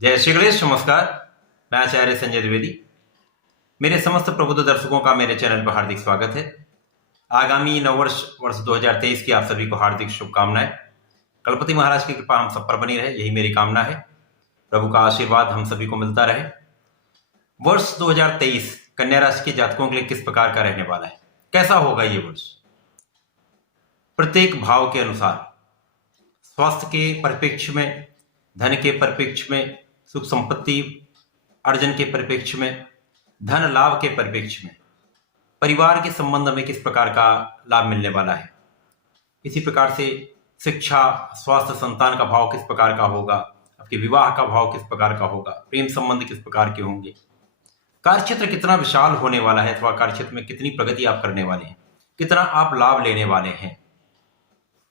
जय श्री गणेश। नमस्कार। मैं आचार्य संजय द्विवेदी। मेरे समस्त प्रबुद्ध दर्शकों का मेरे चैनल पर हार्दिक स्वागत है। आगामी नववर्ष वर्ष 2023 की आप सभी को हार्दिक शुभकामनाएं। गणपति महाराज की कृपा हम सब पर बनी रहे, यही मेरी कामना है। प्रभु का आशीर्वाद हम सभी को मिलता रहे। वर्ष 2023 कन्या राशि के जातकों के लिए किस प्रकार का रहने वाला है, कैसा होगा ये वर्ष? प्रत्येक भाव के अनुसार स्वास्थ्य के परिप्रेक्ष्य में, धन के परिप्रेक्ष्य में, सुख संपत्ति अर्जन के परिप्रेक्ष्य में, धन लाभ के परिप्रेक्ष्य में, परिवार के संबंध में किस प्रकार का लाभ मिलने वाला है। इसी प्रकार से शिक्षा, स्वास्थ्य, संतान का भाव किस प्रकार का होगा, आपके विवाह का भाव किस प्रकार का होगा, प्रेम संबंध किस प्रकार के होंगे, कार्यक्षेत्र कितना विशाल होने वाला है अथवा कार्यक्षेत्र में कितनी प्रगति आप करने वाले हैं, कितना आप लाभ लेने वाले हैं।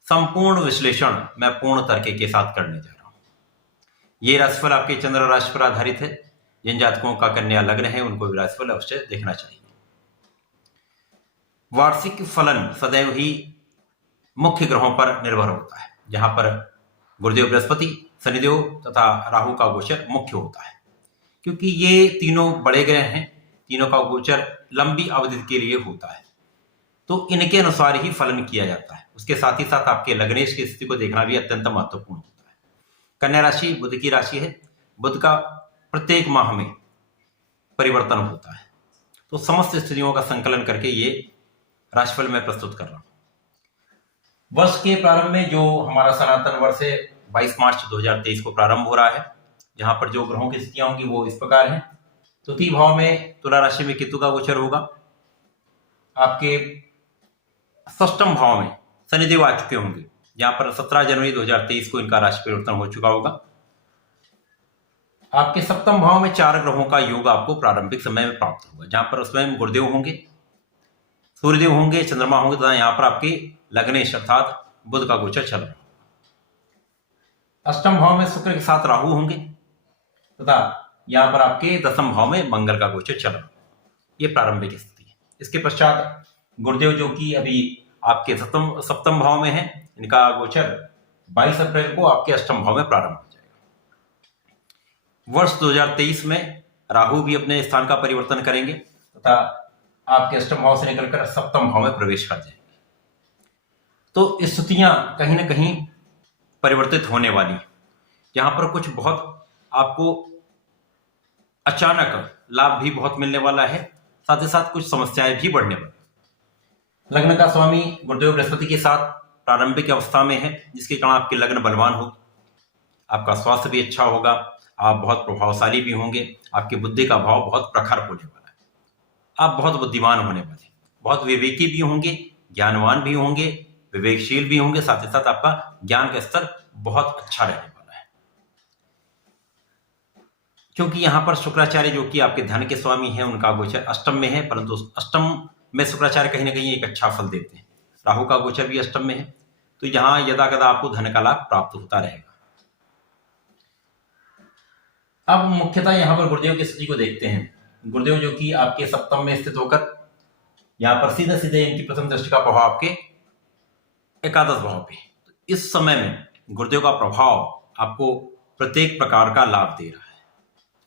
संपूर्ण विश्लेषण मैं पूर्ण तर्क के साथ करने जा रहा हूं। ये राशिफल आपके चंद्र राशि पर आधारित है। जिन जातकों का कन्या लग्न है उनको भी राशिफल अवश्य देखना चाहिए। वार्षिक फलन सदैव ही मुख्य ग्रहों पर निर्भर होता है, जहां पर गुरुदेव बृहस्पति, शनिदेव तथा राहु का गोचर मुख्य होता है, क्योंकि ये तीनों बड़े ग्रह हैं। तीनों का गोचर लंबी अवधि के लिए होता है, तो इनके अनुसार ही फलन किया जाता है। उसके साथ ही साथ आपके लग्नेश की स्थिति को देखना भी अत्यंत महत्वपूर्ण होता है। कन्या राशि बुध की राशि है। बुध का प्रत्येक माह में परिवर्तन होता है, तो समस्त स्थितियों का संकलन करके ये राशिफल में प्रस्तुत कर रहा हूं। वर्ष के प्रारंभ में जो हमारा सनातन वर्ष है 22 मार्च 2023 को प्रारंभ हो रहा है, जहां पर जो ग्रहों की स्थितियां होंगी वो इस प्रकार हैं। तृतीय भाव में तुला राशि में केतु का गोचर होगा। आपके षष्ठम भाव में शनिदेव आ चुके होंगे, जहां पर 17 जनवरी 2023 को इनका राशि परिवर्तन हो चुका होगा। आपके सप्तम भाव में 4 ग्रहों का योग आपको प्रारंभिक समय में प्राप्त होगा, जहां पर स्वयं गुरुदेव होंगे, सूर्यदेव होंगे, चंद्रमा होंगे तथा यहाँ पर आपके लग्नेश अर्थात बुध का गोचर चल रहा है। अष्टम भाव में शुक्र के साथ राहु होंगे तथा यहाँ पर आपके दसम भाव में मंगल का गोचर चल रहा है। ये प्रारंभिक स्थिति है। इसके पश्चात गुरुदेव जो कि अभी आपके सप्तम भाव में है, इनका गोचर 22 अप्रैल को आपके अष्टम भाव में प्रारंभ हो जाएगा। वर्ष 2023 में राहु भी अपने स्थान का परिवर्तन करेंगे तथा आपके अष्टम भाव से निकलकर सप्तम भाव में प्रवेश कर जाएंगे। तो स्थितियां कहीं ना कहीं परिवर्तित होने वाली है, जहां पर कुछ बहुत आपको अचानक लाभ भी बहुत मिलने वाला है, साथ ही साथ कुछ समस्याएं भी बढ़ने वाली। लग्न का स्वामी गुरुदेव बृहस्पति के साथ प्रारंभिक अवस्था में है, जिसके कारण आपके लग्न बलवान होगी, आपका स्वास्थ्य भी अच्छा होगा, आप बहुत प्रभावशाली भी होंगे, आपकी बुद्धि का भाव बहुत प्रखर होने वाला है, आप बहुत बुद्धिमान होने वाले, बहुत विवेकी भी होंगे, ज्ञानवान भी होंगे, विवेकशील भी होंगे, साथ ही साथ आपका ज्ञान का स्तर बहुत अच्छा रहने वाला है। क्योंकि यहाँ पर शुक्राचार्य जो कि आपके धन के स्वामी हैं, उनका गोचर अष्टम में है, परंतु अष्टम में शुक्राचार्य कहीं ना कहीं एक अच्छा फल देते हैं। राहु का गोचर भी अष्टम में है, तो यहां यदा कदा आपको धन का लाभ प्राप्त होता रहेगा। अब मुख्यतः यहां पर गुरुदेव की स्थिति को देखते हैं। गुरुदेव जो कि आपके सप्तम में स्थित होकर यहां पर सीधे सीधे इनकी प्रथम दृष्टि का प्रभाव आपके एकादश भाव पे, तो इस समय में गुरुदेव का प्रभाव आपको प्रत्येक प्रकार का लाभ दे रहा है।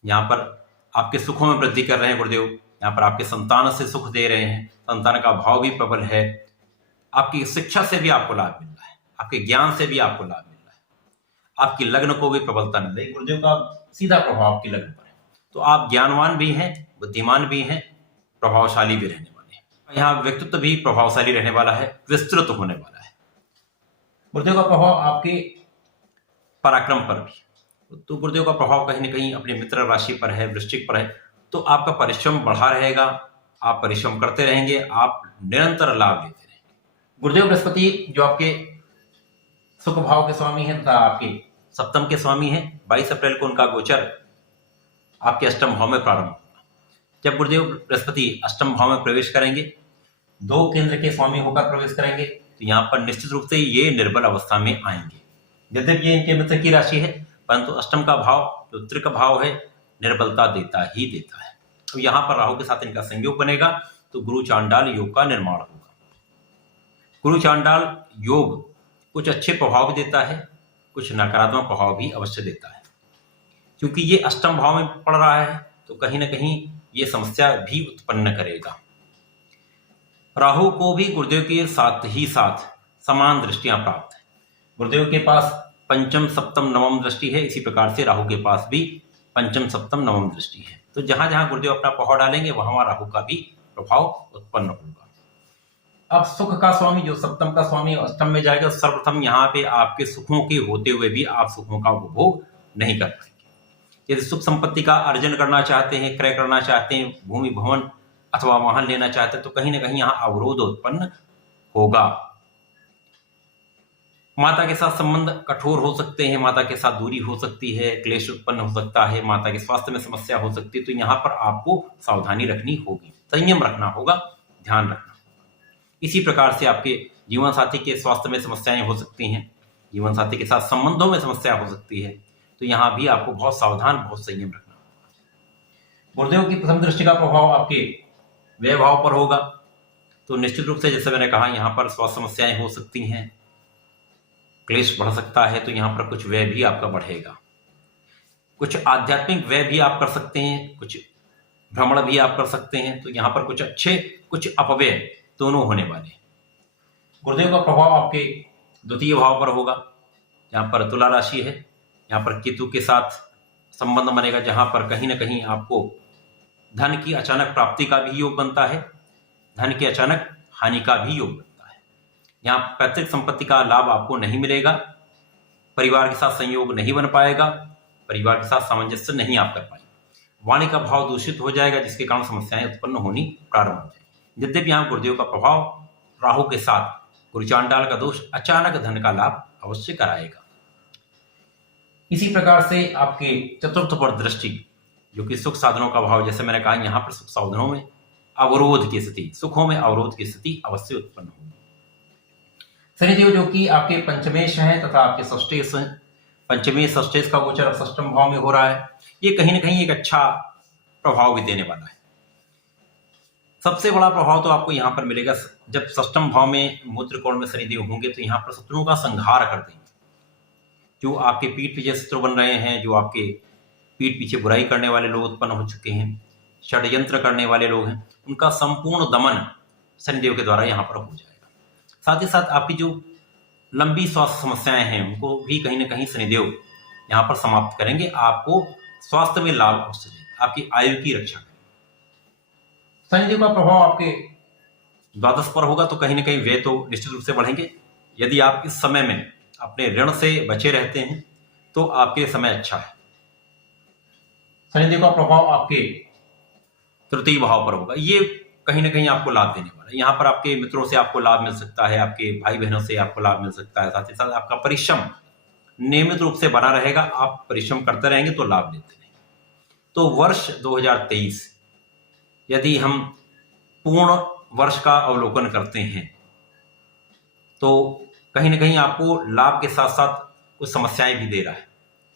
यहाँ पर आपके सुखों में वृद्धि कर रहे हैं गुरुदेव, यहाँ पर आपके संतान से सुख दे रहे हैं, संतान का भाव भी प्रबल है, आपकी शिक्षा से भी आपको लाभ मिल रहा है, आपके ज्ञान से भी आपको लाभ मिल रहा है, आपकी लग्न को भी प्रबलता मिल रही है। गुरुदेव का सीधा प्रभाव आपकी लग्न पर है, तो आप ज्ञानवान भी हैं, बुद्धिमान भी हैं, प्रभावशाली भी रहने वाले हैं। यहाँ व्यक्तित्व भी प्रभावशाली रहने वाला है, विस्तृत होने वाला है। गुरुदेव का प्रभाव आपके पराक्रम पर भी, तो गुरुदेव का प्रभाव कहीं ना कहीं अपने मित्र राशि पर है, वृश्चिक पर है, तो आपका परिश्रम बढ़ा रहेगा, आप परिश्रम करते रहेंगे, आप निरंतर लाभ लेते रहेंगे। गुरुदेव बृहस्पति जो आपके सुख भाव के स्वामी हैं तथा आपके सप्तम के स्वामी हैं, 22 अप्रैल को उनका गोचर आपके अष्टम भाव में प्रारंभ होगा। जब गुरुदेव बृहस्पति अष्टम भाव में प्रवेश करेंगे, 2 केंद्र के स्वामी होकर प्रवेश करेंगे, तो यहाँ पर निश्चित रूप से ये निर्बल अवस्था में आएंगे। यद्यपि ये इनके मित्र की राशि है, परंतु अष्टम का भाव जो त्रिक भाव है निर्बलता देता ही देता है। तो यहाँ पर राहु के साथ इनका संयोग बनेगा, तो गुरु चांडाल योग का निर्माण होगा। गुरु चांडाल योग कुछ अच्छे प्रभाव भी देता है, कुछ नकारात्मक प्रभाव भी अवश्य देता है। क्योंकि ये अष्टम भाव में पड़ रहा है तो कहीं ना कहीं ये समस्या भी उत्पन्न करेगा। राहु को भी गुरुदेव के साथ ही साथ समान दृष्टियां प्राप्त है। गुरुदेव के पास पंचम सप्तम नवम दृष्टि है, इसी प्रकार से राहु के पास भी पंचम सप्तम नवम दृष्टि है। तो जहां जहां गुरुदेव अपना प्रभाव डालेंगे वहां राहु का भी प्रभाव उत्पन्न होगा। अब सुख का स्वामी जो सप्तम का स्वामी अष्टम में जाएगा, सर्वप्रथम यहाँ पे आपके सुखों के होते हुए भी आप सुखों का उपभोग नहीं कर पाएंगे। यदि सुख संपत्ति का अर्जन करना चाहते हैं, क्रय करना चाहते हैं, भूमि भवन अथवा वाहन लेना चाहते हैं, तो कहीं ना कहीं यहाँ अवरोध उत्पन्न होगा। माता के साथ संबंध कठोर हो सकते हैं, माता के साथ दूरी हो सकती है, क्लेश उत्पन्न हो सकता है, माता के स्वास्थ्य में समस्या हो सकती है। तो यहाँ पर आपको सावधानी रखनी होगी, संयम रखना होगा, ध्यान रखना। इसी प्रकार से आपके जीवन साथी के स्वास्थ्य में समस्याएं हो सकती हैं, जीवन साथी के साथ संबंधों में समस्या हो सकती है। तो यहाँ भी आपको बहुत सावधान, बहुत संयम रखना होगा। गुरुदेव की प्रथम दृष्टि का प्रभाव आपके व्यय भाव पर होगा। तो निश्चित रूप से जैसे मैंने कहा, यहाँ पर स्वास्थ्य समस्याएं हो सकती हैं, क्लेश बढ़ सकता है। तो यहाँ पर कुछ व्यय भी आपका बढ़ेगा, कुछ आध्यात्मिक व्यय भी आप कर सकते हैं, कुछ भ्रमण भी आप कर सकते हैं। तो यहाँ पर कुछ अच्छे कुछ अपव्यय दोनों होने वाले। गुरुदेव का प्रभाव आपके द्वितीय भाव पर होगा, जहाँ पर तुला राशि है, यहाँ पर केतु के साथ संबंध बनेगा, जहाँ पर कहीं ना कहीं आपको धन की अचानक प्राप्ति का भी योग बनता है, धन की अचानक हानि का भी योग बनता है। यहाँ पैतृक संपत्ति का लाभ आपको नहीं मिलेगा, परिवार के साथ संयोग नहीं बन पाएगा, परिवार के साथ सामंजस्य नहीं आप कर पाएंगे, वाणी का भाव दूषित हो जाएगा, जिसके कारण समस्याएं उत्पन्न होनी प्रारंभ हो जाएगी। यद्यपि यहाँ गुरुदेव का प्रभाव राहु के साथ गुरुचांडाल का दोष अचानक धन का लाभ अवश्य कराएगा। इसी प्रकार से आपके चतुर्थ पर दृष्टि जो कि सुख साधनों का भाव, जैसे मैंने कहा, यहाँ पर सुख साधनों में अवरोध की स्थिति, सुखों में अवरोध की स्थिति अवश्य उत्पन्न होगी। शनिदेव जो कि आपके पंचमेश हैं तथा आपके षष्ठेश हैं, पंचमेश षष्ठेश का गोचर षष्ठम भाव में हो रहा है, ये कहीं ना कहीं एक अच्छा प्रभाव भी देने वाला है। सबसे बड़ा प्रभाव तो आपको यहाँ पर मिलेगा जब षष्ठम भाव में मूत्र कोण में शनिदेव होंगे, तो यहाँ पर शत्रुओं का संहार कर देंगे। जो आपके पीठ पीछे शत्रु बन रहे हैं, जो आपके पीठ पीछे बुराई करने वाले लोग उत्पन्न हो चुके हैं, षड्यंत्र करने वाले लोग हैं, उनका संपूर्ण दमन शनिदेव के द्वारा यहाँ पर हो जाएगा। साथ ही साथ आपकी जो लंबी स्वास्थ्य समस्याएं हैं उनको भी कहीं ना कहीं शनिदेव यहाँ पर समाप्त करेंगे, आपको स्वास्थ्य में लाभ अवश्य देंगे, आपकी आयु की रक्षा करेंगे। शनिदेव का प्रभाव आपके द्वादश पर होगा, तो कहीं ना कहीं व्यय तो निश्चित रूप से बढ़ेंगे। यदि आप इस समय में अपने ऋण से बचे रहते हैं तो आपके समय अच्छा है। शनिदेव का प्रभाव आपके तृतीय भाव पर होगा, ये कहीं ना कहीं आपको लाभ देने वाला है। यहाँ पर आपके मित्रों से आपको लाभ मिल सकता है, आपके भाई बहनों से आपको लाभ मिल सकता है। साथ ही साथ आपका परिश्रम नियमित रूप से बना रहेगा, आप परिश्रम करते रहेंगे तो लाभ लेते रहेंगे। तो वर्ष 2023 यदि हम पूर्ण वर्ष का अवलोकन करते हैं तो कहीं ना कहीं आपको लाभ के साथ साथ कुछ समस्याएं भी दे रहा है।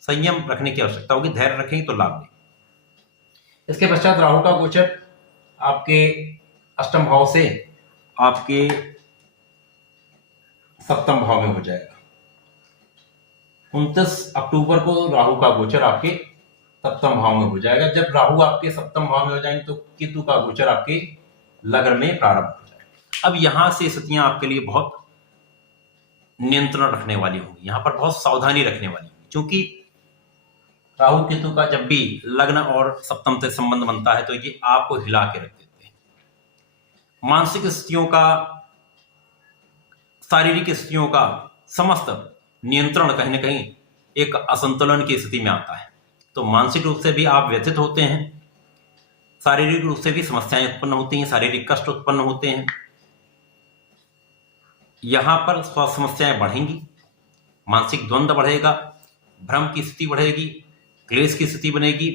संयम रखने की आवश्यकता होगी, धैर्य रखेंगे तो लाभ लेंगे। इसके पश्चात राहु का गोचर आपके अष्टम भाव से आपके सप्तम भाव में हो जाएगा। 29 अक्टूबर को राहु का गोचर आपके सप्तम भाव में हो जाएगा। जब राहु आपके सप्तम भाव में हो जाएंगे तो केतु का गोचर आपके लग्न में प्रारंभ हो जाएगा। अब यहां से स्थितियां आपके लिए बहुत नियंत्रण रखने वाली होंगी, यहां पर बहुत सावधानी रखने वाली होंगी, क्योंकि राहु केतु का जब भी लग्न और सप्तम से संबंध बनता है तो ये आपको हिला के रख देते हैं। मानसिक स्थितियों का, शारीरिक स्थितियों का समस्त नियंत्रण कहीं ना कहीं एक असंतुलन की स्थिति में आता है। तो मानसिक रूप से भी आप व्यथित होते हैं, शारीरिक रूप से भी समस्याएं उत्पन्न होती हैं, शारीरिक कष्ट उत्पन्न होते हैं। यहां पर स्वास्थ्य समस्याएं बढ़ेंगी, मानसिक द्वंद्व बढ़ेगा, भ्रम की स्थिति बढ़ेगी, क्लेश की स्थिति बनेगी,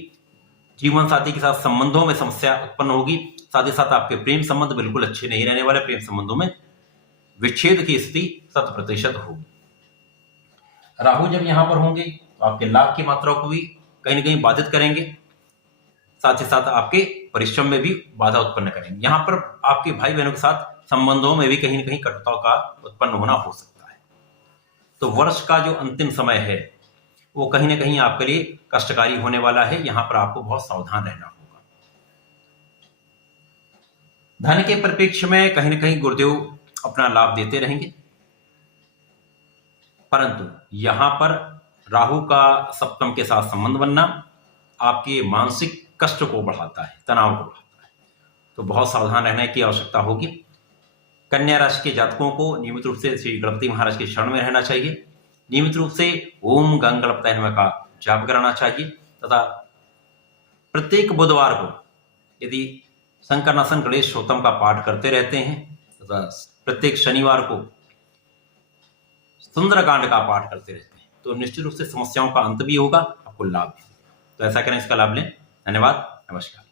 जीवन साथी के साथ संबंधों में समस्या उत्पन्न होगी। साथ ही साथ आपके प्रेम संबंध बिल्कुल अच्छे नहीं रहने वाले, प्रेम संबंधों में विच्छेद की स्थिति 100% होगी। राहु जब यहां पर होंगे तो आपके लाभ की मात्रा को भी कहीं ना कहीं बाधित करेंगे, साथ ही साथ आपके परिश्रम में भी बाधा उत्पन्न करेंगे। यहां पर आपके भाई बहनों के साथ संबंधों में भी कहीं ना कहीं कटुताओं का उत्पन्न होना हो सकता है। तो वर्ष का जो अंतिम समय है वो कहीं ना कहीं आपके लिए कष्टकारी होने वाला है। यहां पर आपको बहुत सावधान रहना होगा। धन के परिप्रेक्ष्य में कहीं ना कहीं गुरुदेव अपना लाभ देते रहेंगे, परंतु यहां पर राहु का सप्तम के साथ संबंध बनना आपके मानसिक कष्ट को बढ़ाता है, तनाव को बढ़ाता है, तो बहुत सावधान रहने की आवश्यकता होगी। कन्या राशि के जातकों को नियमित रूप से श्री गणपति महाराज के शरण में रहना चाहिए, नियमित रूप से ओम गंग गणपतये नमः का जाप कराना चाहिए, तथा प्रत्येक बुधवार को यदि संकर्नासन गणेश स्तोत्रम का पाठ करते रहते हैं तथा प्रत्येक शनिवार को सुंदरकांड का पाठ करते रहते हैं तो निश्चित रूप से समस्याओं का अंत भी होगा, आपको लाभ भी होगा। तो ऐसा करें, इसका लाभ लें। धन्यवाद, नमस्कार।